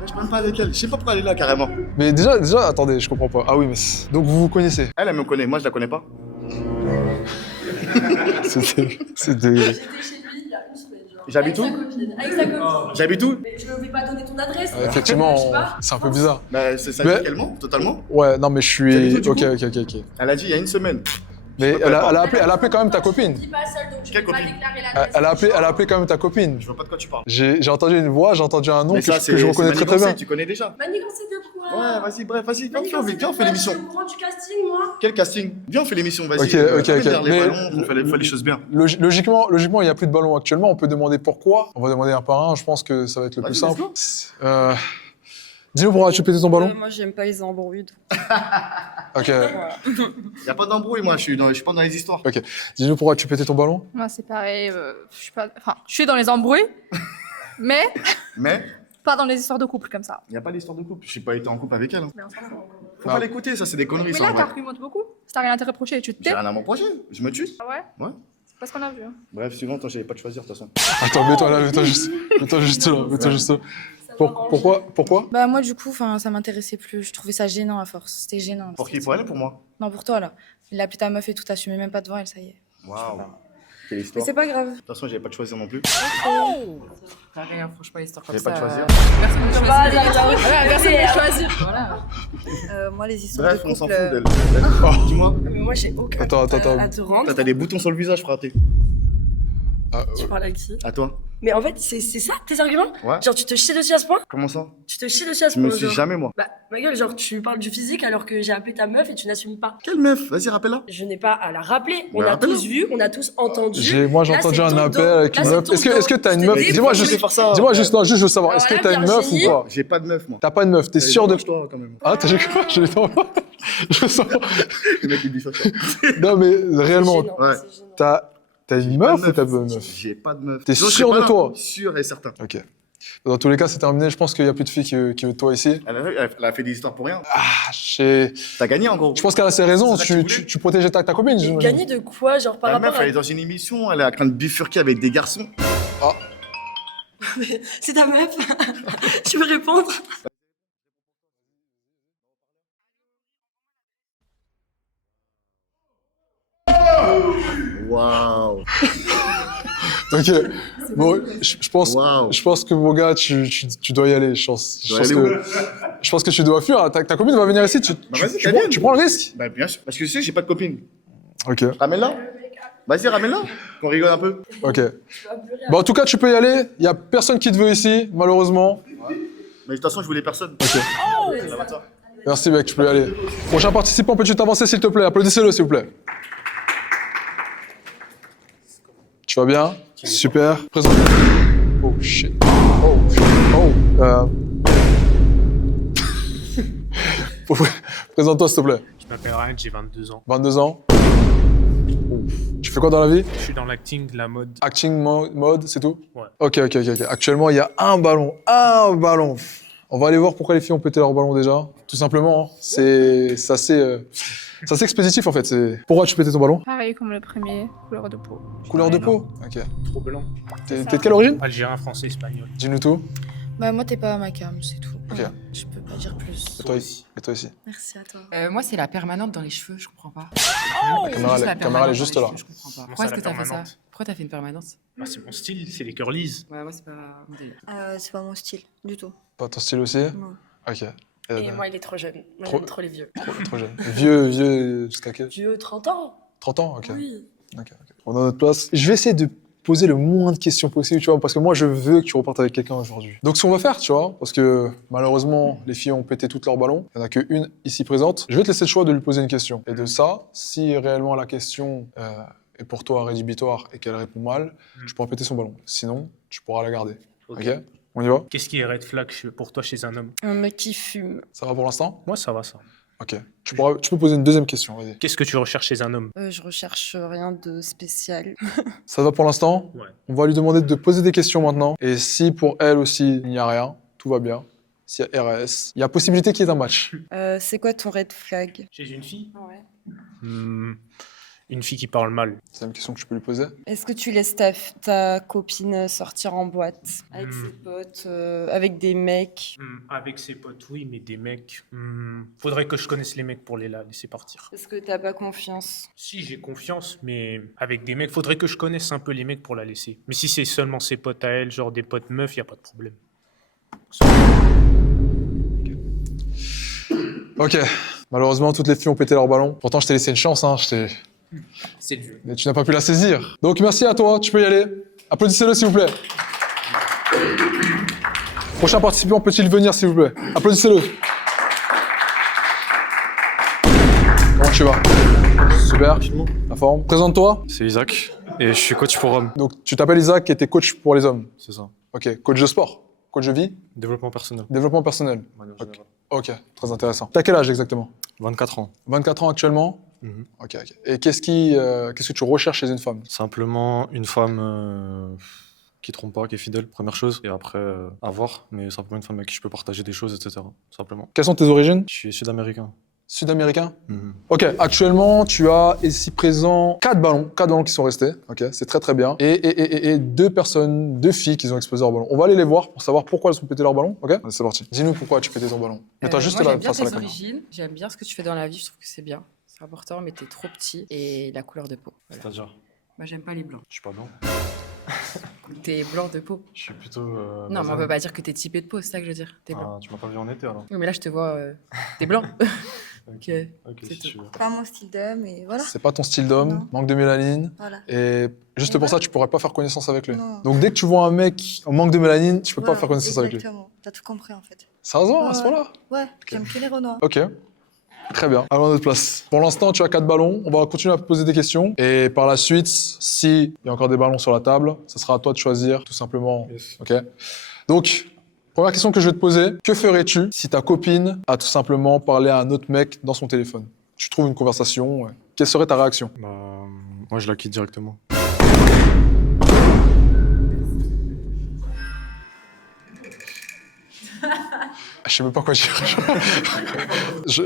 Je parle pas avec elle. Je sais pas pourquoi elle est là carrément. Mais déjà, attendez, je comprends pas. Ah oui, mais donc vous vous connaissez. Elle me connaît, moi je la connais pas. C'était. J'étais chez lui il y a une semaine. Genre, J'habite où? Avec sa copine. J'habite où? Mais je ne vais pas donner ton adresse. Effectivement, Je sais pas. c'est un peu bizarre. Bah, ça Mais- dit qu'elle ment, totalement. Ouais, non, mais je T'habites suis. où, du Ok, coup ok. Elle a dit il y a une semaine. Mais peux pas elle la a appelé quand même ta copine. Je dis pas seule, donc je Quelle vais pas copine? déclarer l'adresse. Elle a appelé quand même ta copine. Je vois pas de quoi tu parles. J'ai entendu une voix, j'ai entendu un nom Mais que, ça, que je reconnais très bien. Tu connais déjà. Manigancé de quoi? Ouais, vas-y, bref, vas-y, viens, Manigancé viens, on de fait quoi? l'émission. Je suis au courant du casting, moi. Quel casting? Viens, on fait l'émission, vas-y. Ok. Arrête de faire les Mais- ballons, on fait les choses bien. Logiquement, il n'y a plus de ballon actuellement. On peut demander pourquoi. On va demander un par un. Je pense que ça va être le plus Vas-y, simple. let's Dis-nous pourquoi tu pété ton ballon. Moi, j'aime pas les embrouilles. Ok. Y a pas d'embrouille, moi, je suis pas dans les histoires. Ok. Dis-nous pourquoi tu pétais ton ballon. Moi, c'est pareil. Je suis pas. Enfin, je suis dans les embrouilles, mais Mais pas dans les histoires de couple comme ça. y a pas d'histoire de couple. Je suis pas été en couple avec elle. Hein. Mais enfin, Faut pas l'écouter, ça, c'est des conneries, mais ça. là, en vrai. t'argumentes beaucoup. Si t'as rien à te reprocher, tu te tais. J'ai rien à m'approcher, je me tue. Ah ouais. Ouais. C'est pas ce qu'on a vu. Hein. Bref, sinon, toi, j'avais pas de choisir, de toute façon. Attends, mets-toi là, mets-toi juste là. Pourquoi Bah moi du coup, ça m'intéressait plus. Je trouvais ça gênant à force. C'était gênant. Pour qui? Pour elle ou pour moi? Non, pour toi là. Il a appelé ta meuf et tout, t'assumais même pas devant elle, ça y est. Waouh. Quelle Mais histoire. c'est pas grave. De toute façon, j'avais pas de choisir non plus. T'as rien, franchement, histoire comme J'avais ça. pas de choisir. Personne ne choisit. Personne ne choisir. Voilà. Moi, les histoires Bref, de on s'en couple. fout d'elle. Dis-moi. Mais moi, j'ai aucun Attends. à te rendre. T'as des boutons sur le visage, fraté. Tu parles à qui? À toi. Mais en fait, c'est ça tes arguments? Ouais. Genre, tu te chies dessus à ce point? Comment ça? Tu te chies dessus à ce Je me point? suis genre. jamais, moi. Bah, ma gueule, genre, tu parles du physique alors que j'ai appelé ta meuf et tu n'assumes pas. Quelle meuf? Vas-y, rappelle-la. Je n'ai pas à la rappeler. On Ouais, a rappelle-la. tous vu, on a tous entendu. Moi, j'ai Là, entendu c'est un ton appel dos. avec Là, une c'est meuf. ton Est-ce que dos. t'as une Je meuf? t'ai Dis-moi dit, juste. je vais faire ça. Dis-moi juste. Non, juste, je veux savoir. Alors Est-ce que là, t'as une meuf ou Virginie. pas? J'ai pas de meuf, moi. T'as pas de meuf. T'es sûr de. toi, quand même. Ah, t'as dit quoi? Je l'ai pas. Je sens. Le mec, il dit ça. Non, mais réellement, C'est gênant, Ouais. c'est gênant. t'as une J'ai pas meuf de ou t'as pas de meuf? J'ai pas de meuf. T'es Sinon, je sûr serais de pas toi? là. Sûr et certain. Ok. Dans tous les cas, c'est terminé. Je pense qu'il n'y a plus de filles qui veulent de toi ici. Elle a fait des histoires pour rien. Ah, je T'as gagné, en gros. pense qu'elle a ses raisons. C'est ça que tu Tu voulais protégeais ta copine, Mais j'imagine. gagner de quoi? Genre, par La rapport meuf, à. elle est dans une émission, elle est en train de bifurquer avec des garçons. C'est ta meuf? Tu veux répondre? Waouh. Ok. Bon, Waouh. je pense que mon gars, tu dois y aller. Je pense que tu dois fuir. Ta copine va venir ici. vas-y, qu'elle vienne. Tu prends le risque. Bah, bien sûr. Parce que tu sais, j'ai pas de copine. Ok. Ramène-la. Vas-y, ramène-la. Qu'on rigole un peu. Ok. Bon, en tout cas, tu peux y aller. Il y a personne qui te veut ici, malheureusement. Mais de toute façon, je voulais personne. Ok. Ça va, toi. Merci, mec. Tu peux y aller. Prochain participant, peux-tu t'avancer, s'il te plaît? Applaudissez-le, s'il vous plaît. Tu vas bien? Super. Présente. Oh shit. Présente-toi, s'il te plaît. Je m'appelle Ryan, j'ai 22 ans. 22 ans. Tu fais quoi dans la vie? Je suis dans l'acting, la mode. Acting, mode, c'est tout? Ouais. Ok. Actuellement, il y a un ballon. Un ballon. On va aller voir pourquoi les filles ont pété leur ballon déjà. Tout simplement, hein. C'est assez expéditif en fait. Pourquoi tu pétais ton ballon? Pareil comme le premier, couleur de peau. Couleur de peau? Ok. Trop blanc. T'es de quelle origine? Algérien, français, espagnol. Dis-nous tout. Bah, moi, t'es pas à ma cam, c'est tout. Ok. Je peux pas dire plus. Et toi aussi. Merci à toi. Moi, c'est la permanente dans les cheveux, je comprends pas. La caméra, elle est juste là. Je comprends pas. Moi, Pourquoi c'est est-ce que la t'as fait ça? permanente. Pourquoi t'as fait une permanence? Bah, c'est mon style, c'est les curlies. Ouais, moi, c'est pas mon délire. C'est pas mon style, du tout. Pas ton style aussi? Non. Ok. Et moi, il est trop jeune. Moi, Trop- j'aime trop les vieux. Trop jeune. Vieux jusqu'à quel? Vieux, 30 ans. 30 ans? Ok. Oui. On a notre place. Je vais essayer de poser le moins de questions possible, tu vois, parce que moi, je veux que tu repartes avec quelqu'un aujourd'hui. Donc, ce qu'on va faire, tu vois, parce que malheureusement, les filles ont pété toutes leurs ballons. Il n'y en a qu'une ici présente. Je vais te laisser le choix de lui poser une question. Et de ça, si réellement la question est pour toi rédhibitoire et qu'elle répond mal, tu pourras péter son ballon. Sinon, tu pourras la garder. Ok? On y va? Qu'est-ce qui est red flag pour toi chez un homme? Un mec qui fume. Ça va pour l'instant? Moi, ça va, ça. Ok. Tu peux poser une deuxième question, vas-y. Qu'est-ce que tu recherches chez un homme? Je recherche rien de spécial. Ça va pour l'instant? Ouais. On va lui demander de poser des questions maintenant. Et si pour elle aussi, il n'y a rien, tout va bien. S'il y a RS, il y a possibilité qu'il y ait un match. C'est quoi ton red flag? Chez une fille? Ouais. Une fille qui parle mal. C'est une question que tu peux lui poser. Est-ce que tu laisses ta copine sortir en boîte avec ses potes, avec des mecs? Avec ses potes, oui, mais des mecs. Faudrait que je connaisse les mecs pour les laisser partir. Est-ce que t'as pas confiance? Si, j'ai confiance, mais avec des mecs, faudrait que je connaisse un peu les mecs pour la laisser. Mais si c'est seulement ses potes à elle, genre des potes meufs, y a pas de problème. Ok. Malheureusement, toutes les filles ont pété leur ballon. Pourtant, je t'ai laissé une chance, hein. C'est le jeu. Mais tu n'as pas pu la saisir. Donc, merci à toi. Tu peux y aller. Applaudissez-le, s'il vous plaît. Prochain participant, peut-il venir, s'il vous plaît? Applaudissez-le. Comment tu vas? Super. La forme. Présente-toi. C'est Isaac et je suis coach pour hommes. Donc, tu t'appelles Isaac et t'es coach pour les hommes. C'est ça. Ok. Coach de sport. Coach de vie. Développement personnel. Développement personnel. Manière Ok. générale. Ok. Très intéressant. T'as quel âge exactement? 24 ans. 24 ans actuellement. Mhm. Ok. Et qu'est-ce que tu recherches chez une femme? Simplement une femme qui trompe pas, qui est fidèle, première chose. Et après, à voir, mais simplement une femme avec qui je peux partager des choses, etc. Simplement. Quelles sont tes origines? Je suis sud-américain. Sud-américain? Mhm. Ok, actuellement, tu as ici présent 4 ballons qui sont restés. Ok, c'est très très bien. Et 2 filles qui ont explosé leur ballon. On va aller les voir pour savoir pourquoi elles ont pété leur ballon. Ok, allez, c'est parti. Dis-nous pourquoi tu pétais ton ballon. Mets-toi juste moi, là j'aime bien face à la tes caméra. origines, j'aime bien ce que tu fais dans la vie, je trouve que c'est bien. C'est important, mais t'es trop petit. Et la couleur de peau. Voilà. C'est-à-dire, Moi, j'aime pas les blancs. je suis pas blanc. T'es blanc de peau. Je suis plutôt. Non, mais on peut pas dire que t'es typé de peau, c'est ça que je veux dire. T'es blanc. Ah, tu m'as pas vu en été alors. Oui, mais là, je te vois. T'es blanc. Ok, ok, c'est si tout. tu veux. Pas mon style d'homme, et voilà. C'est pas ton style d'homme, Non. manque de mélanine. Voilà. Et juste pour ça, tu pourrais pas faire connaissance avec lui. Non. Donc dès que tu vois un mec en manque de mélanine, tu peux pas Voilà, faire connaissance avec lui. Exactement. T'as tout compris en fait. Sérieusement, à ce Ouais. point-là? Ouais, j'aime que les Renois. Ok. Très bien. Allons à notre place. Pour l'instant, tu as 4 ballons. On va continuer à te poser des questions. Et par la suite, s'il y a encore des ballons sur la table, ce sera à toi de choisir, tout simplement. Yes. Ok. Donc, première question que je vais te poser. Que ferais-tu si ta copine a tout simplement parlé à un autre mec dans son téléphone? Tu trouves une conversation. Ouais. Quelle serait ta réaction? Bah, moi, je la quitte directement. Je sais même pas quoi dire.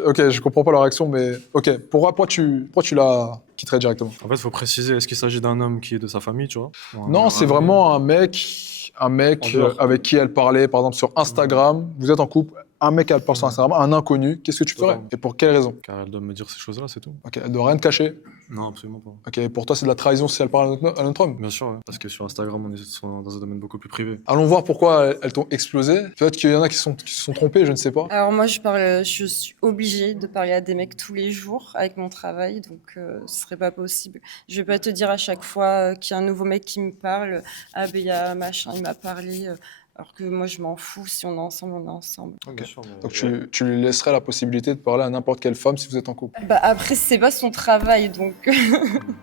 Ok, je comprends pas la réaction, mais ok. Pourquoi tu la quitterais directement? En fait, il faut préciser, est-ce qu'il s'agit d'un homme qui est de sa famille, tu vois? Ou un Non, homme c'est ami? vraiment un mec En dehors. avec qui elle parlait, par exemple sur Instagram. Vous êtes en couple, un mec elle parle sur Instagram, un inconnu. Qu'est-ce que tu ferais? Totalement. Et pour quelle raison? Car elle doit me dire ces choses-là, c'est tout. Ok, elle doit rien te cacher. Non, absolument pas. Ok, pour toi c'est de la trahison si elle parle à un autre homme. Bien sûr, ouais. Parce que sur Instagram, on est dans un domaine beaucoup plus privé. Allons voir pourquoi elles t'ont explosé. Peut-être qu'il y en a qui se sont trompés, je ne sais pas. Alors moi, je suis obligée de parler à des mecs tous les jours avec mon travail, donc ce serait pas possible. Je vais pas te dire à chaque fois qu'il y a un nouveau mec qui me parle, ah ben il y a machin, il m'a parlé, alors que moi je m'en fous, si on est ensemble, on est ensemble. Bien sûr, mais- Donc tu lui laisserais la possibilité de parler à n'importe quelle femme si vous êtes en couple. Bah après, c'est pas son travail, donc Et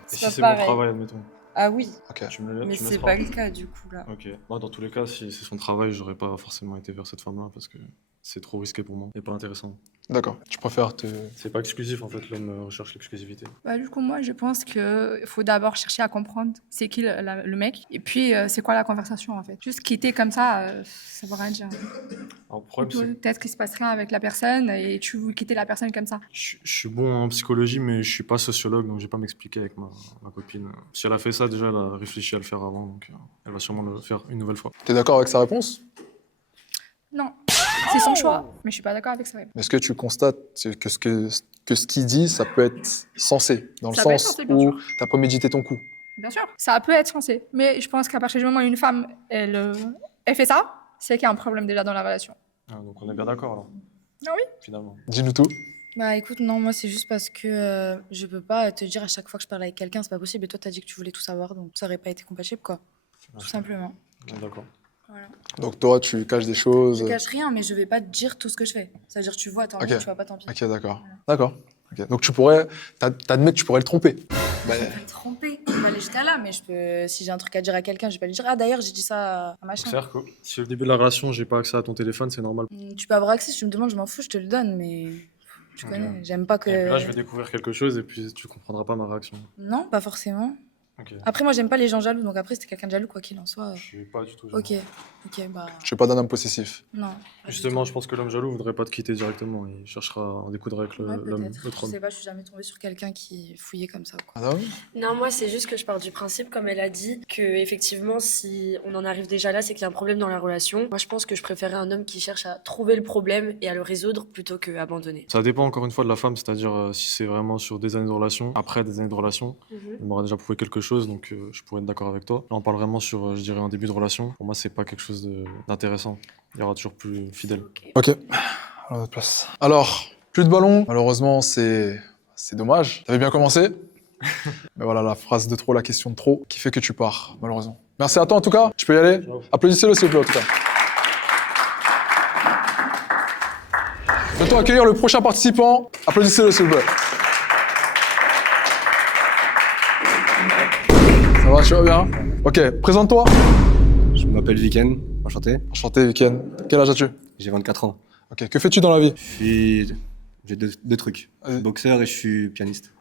c'est si pas c'est mon pareil. travail, admettons. Ah oui, Ok. Tu me mais tu me c'est laisseras. pas le cas du coup là. Ok. Moi, dans tous les cas, si c'est son travail, j'aurais pas forcément été vers cette femme-là parce que c'est trop risqué pour moi et pas intéressant. D'accord. Tu préfères te... C'est pas exclusif en fait, l'homme recherche l'exclusivité. Bah, du coup, moi, je pense qu'il faut d'abord chercher à comprendre c'est qui le mec, et puis c'est quoi la conversation en fait. Juste quitter comme ça veut rien dire. Alors, le problème, c'est Peut-être qu'il se passe rien avec la personne et tu veux quitter la personne comme ça. je suis bon en psychologie, mais je suis pas sociologue, donc je vais pas m'expliquer avec ma copine. Si elle a fait ça, déjà, elle a réfléchi à le faire avant, donc elle va sûrement le faire une nouvelle fois. T'es d'accord avec sa réponse? Non, c'est son choix, mais je suis pas d'accord avec ça. Est-ce que tu constates que ce qu'il dit, ça peut être sensé, dans le Ça peut être sens sensé, bien où sûr. t'as prémédité ton coup? Bien sûr, ça peut être censé, mais je pense qu'à partir du moment où une femme, elle fait ça, c'est qu'il y a un problème déjà dans la relation. Ah, donc on est bien d'accord alors, Ah oui? finalement. Dis-nous tout. Bah écoute, non, moi c'est juste parce que je peux pas te dire à chaque fois que je parle avec quelqu'un, c'est pas possible. Et toi, t'as dit que tu voulais tout savoir, donc ça aurait pas été compatible, quoi. Tout simplement. On est d'accord. Voilà. Donc toi, tu caches des choses. Je cache rien, mais je vais pas te dire tout ce que je fais. C'est-à-dire, tu vois, tant mieux, Ok. tu vois pas, tant pis. Ok, d'accord. D'accord. Ok. Donc tu pourrais... T'admets que tu pourrais le tromper. Bah, Je vais pas me tromper, je vais aller jusqu'à là, mais je peux, si j'ai un truc à dire à quelqu'un, je vais pas lui dire, ah d'ailleurs, j'ai dit ça à machin. C'est-à-dire que si au début de la relation, j'ai pas accès à ton téléphone, c'est normal. Tu peux avoir accès, si tu me demandes, je m'en fous, je te le donne, mais tu Ok. connais, j'aime pas que. Et puis là, je vais découvrir quelque chose et puis tu comprendras pas ma réaction. Non, pas forcément. Ok. Après, moi, j'aime pas les gens jaloux, donc après, si t'es quelqu'un de jaloux, quoi qu'il en soit. Je suis pas du tout jaloux. Ok, bah. je suis pas d'un homme possessif. Non. Justement, je pense que l'homme jaloux voudrait pas te quitter directement. Il cherchera à en découdre avec Ouais, l'homme, peut-être. l'autre Je homme. sais pas, je suis jamais tombée sur quelqu'un qui fouillait comme ça, quoi. Ah oui? Non, moi, c'est juste que je pars du principe, comme elle a dit, que effectivement, si on en arrive déjà là, c'est qu'il y a un problème dans la relation. Moi, je pense que je préférais un homme qui cherche à trouver le problème et à le résoudre plutôt que abandonner. Ça dépend encore une fois de la femme, c'est-à-dire si c'est vraiment sur des années de relation, après des années de relation, elle m'aura déjà prouvé quelque chose, donc je pourrais être d'accord avec toi. Là, on parle vraiment sur, je dirais, un début de relation. Pour moi, c'est pas quelque chose d'intéressant. Il y aura toujours plus fidèle. Ok. À notre place. Alors, plus de ballon. Malheureusement, c'est dommage. T'avais bien commencé. Mais voilà, la phrase de trop, la question de trop, qui fait que tu pars, malheureusement. Merci à toi en tout cas. Tu peux y aller. Applaudissez-le s'il vous plaît en tout cas. Maintenant, accueillir le prochain participant. Applaudissez-le s'il vous plaît. Ça va, tu vas bien? Ok, présente-toi. Je m'appelle Viken, enchanté. Enchanté, Weekend. Quel âge as-tu? J'ai 24 ans. Ok, que fais-tu dans la vie? J'ai deux trucs. Je suis boxeur et je suis pianiste.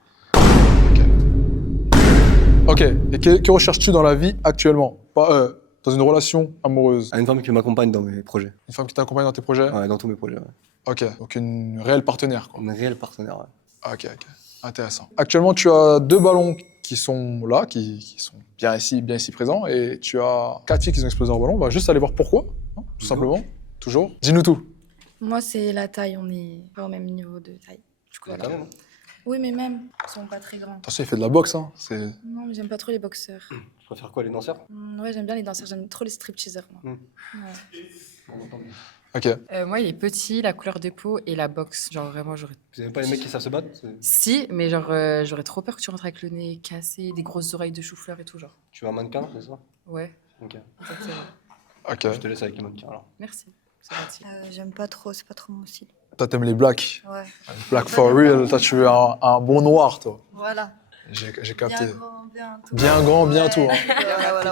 Ok, et que recherches-tu dans la vie actuellement? Pas, dans une relation amoureuse? Une femme qui m'accompagne dans mes projets. Une femme qui t'accompagne dans tes projets? Ouais, dans tous mes projets, ouais. Ok, donc une réelle partenaire, quoi. Une réelle partenaire, ouais. Ok, intéressant. Actuellement, tu as 2 ballons qui sont là, qui sont bien ici présents, et tu as 4 filles qui ont explosé leur ballon. On va juste aller voir pourquoi, hein, tout simplement. Toujours. Dis-nous tout. Moi, c'est la taille, on est pas au même niveau de taille. Du coup, voilà. Oui, mais même, ils sont pas très grands. Attention, il fait de la boxe, hein. Non, mais j'aime pas trop les boxeurs. Tu préfères quoi, les danseurs? Ouais, j'aime bien les danseurs, j'aime trop les stripteasers, moi. Ouais. Ok. Moi, il est petit, la couleur de peau et la boxe. Genre, vraiment, j'aurais. Vous aimez pas les mecs qui savent se battre? Si, mais genre, j'aurais trop peur que tu rentres avec le nez cassé, des grosses oreilles de chou-fleur et tout, genre. Tu veux un mannequin, c'est ça? Ouais. Ok. Exactement. Ok. Je te laisse avec les mannequins, alors. Merci. C'est gentil. J'aime pas trop, c'est pas trop mon style. Toi, t'aimes les blacks. Ouais. Black for real. Toi, tu veux un bon noir, toi. Voilà. J'ai capté. Bien grand, bien tout. Bien grand, bien tout. Hein.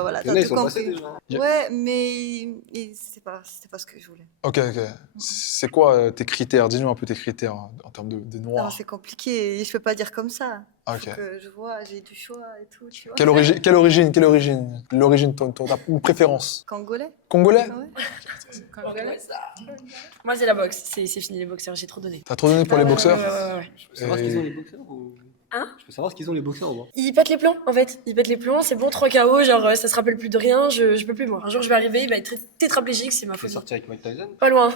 Voilà. Il y en a, T'as ils tout sont passés, compris. déjà. Ouais, mais c'était pas ce que je voulais. Ok. C'est quoi tes critères? Dis-nous un peu tes critères en termes de Non, noir. c'est compliqué, je peux pas dire comme ça. Ok. Faut que je vois, j'ai du choix et tout, tu vois. Quelle origine? L'origine, t'as une préférence? Congolais. Congolais? Ouais. Moi, c'est la boxe. C'est fini les boxeurs, j'ai trop donné. T'as trop donné pour les boxeurs? Ouais. Je peux savoir ce qu'ils ont, les boxeurs ou... Hein? Je peux savoir ce qu'ils ont, les boxeurs ou pas? Ils pètent les plombs, en fait. Ils pètent les plombs, c'est bon, 3 KO, genre ça se rappelle plus de rien, je peux plus, moi. Un jour, je vais arriver, il va être tétraplégique, c'est ma Tu veux faute. sortir avec Mike Tyson? Pas loin,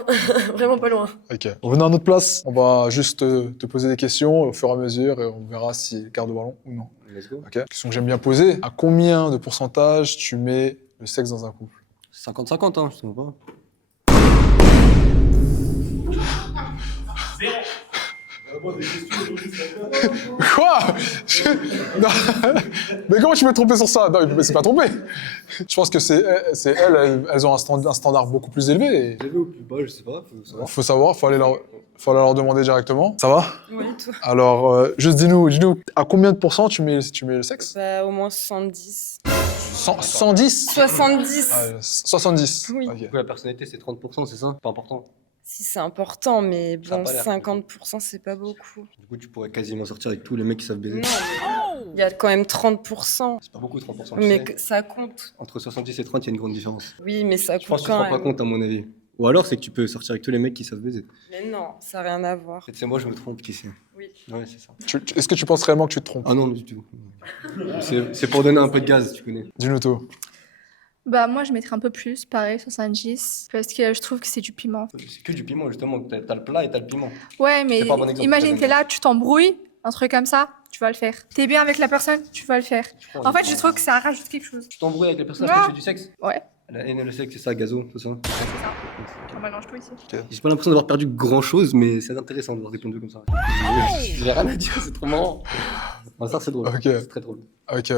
vraiment pas loin. Ok. Revenons à notre place. On va juste te poser des questions au fur et à mesure et on verra si garde le ballon ou non. Let's go. Ok. Question que j'aime bien poser. À combien de pourcentage tu mets le sexe dans un couple? 50-50, hein, je sais pas. Quoi? Non. Mais comment tu peux te tromper sur ça? Non, mais c'est pas trompé. Je pense que c'est elles ont un standard beaucoup plus élevé. Plus élevé ou plus bas, je sais pas, faut savoir. Faut savoir, faut aller leur demander directement. Ça va? Oui, tout. Alors, juste dis-nous, à combien de pourcents tu mets le sexe? Bah, au moins 70. 110? 70. 70. Oui. Ok. Du coup, la personnalité, c'est 30%, c'est ça? Pas important. Si c'est important, mais Ça a bon, pas l'air. 50%, c'est pas beaucoup. Du coup, tu pourrais quasiment sortir avec tous les mecs qui savent baiser. Non, mais il y a quand même 30%. C'est pas beaucoup, 30%. Mais tu sais. ça compte. Entre 70 et 30, il y a une grande différence. Oui, mais ça Je compte pense que tu te quand rends pas même. compte, à mon avis. Ou alors, c'est que tu peux sortir avec tous les mecs qui savent baiser. Mais non, ça n'a rien à voir. Peut-être c'est moi, je me trompe, qui sait. Oui. Ouais, c'est ça. Est-ce que tu penses réellement que tu te trompes? Ah non, du tout. C'est pour donner un peu de gaz, tu connais. Dis-nous tout. Bah, moi, je mettrais un peu plus, pareil, 70, parce que je trouve que c'est du piment. C'est que du piment, justement. T'as le plat et t'as le piment. Ouais, mais C'est pas un bon exemple, imagine, t'as t'es là, tu t'embrouilles, un truc comme ça, tu vas le faire. T'es bien avec la personne, tu vas le faire. crois, En fait, je je trouve que ça rajoute quelque chose. Tu t'embrouilles avec les personnes Non. après tu fais du sexe? Ouais. La haine et le sexe, c'est ça, gazo, tout ça. On mélange tout ici. J'ai pas l'impression d'avoir perdu grand chose, mais c'est intéressant de voir répondu comme ça. J'ai rien à dire, c'est trop marrant. Ah, ça, c'est drôle. Ok. C'est très drôle. Ok.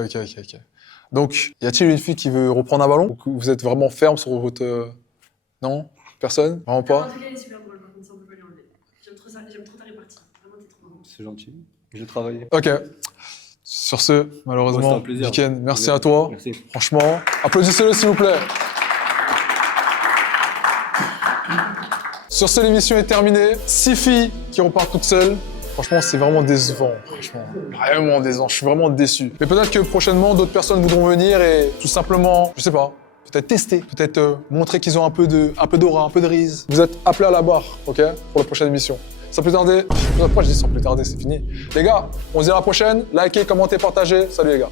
Donc, y a-t-il une fille qui veut reprendre un ballon? Ou vous êtes vraiment ferme sur votre... Non? Personne? Vraiment pas? En tout cas, elle est super drôle, par contre, ça on peut pas lui enlever. J'aime trop ça, j'aime trop ta répartie. Vraiment, t'es trop drôle. C'est gentil. Je vais travailler. Ok. Sur ce, Ouais, malheureusement, c'était un plaisir. Viken, merci à toi. Merci. Franchement, applaudissez-le s'il vous plaît. Sur ce, l'émission est terminée. 6 filles qui repartent toutes seules. Franchement, c'est vraiment décevant. Franchement, vraiment décevant. Je suis vraiment déçu. Mais peut-être que prochainement, d'autres personnes voudront venir et tout simplement, je sais pas, peut-être tester, peut-être montrer qu'ils ont un peu d'aura, un peu de rise. Vous êtes appelés à la barre, ok, pour la prochaine émission. Sans plus tarder, pourquoi je dis sans plus tarder, c'est fini. Les gars, on se dit à la prochaine. Likez, commentez, partagez. Salut les gars.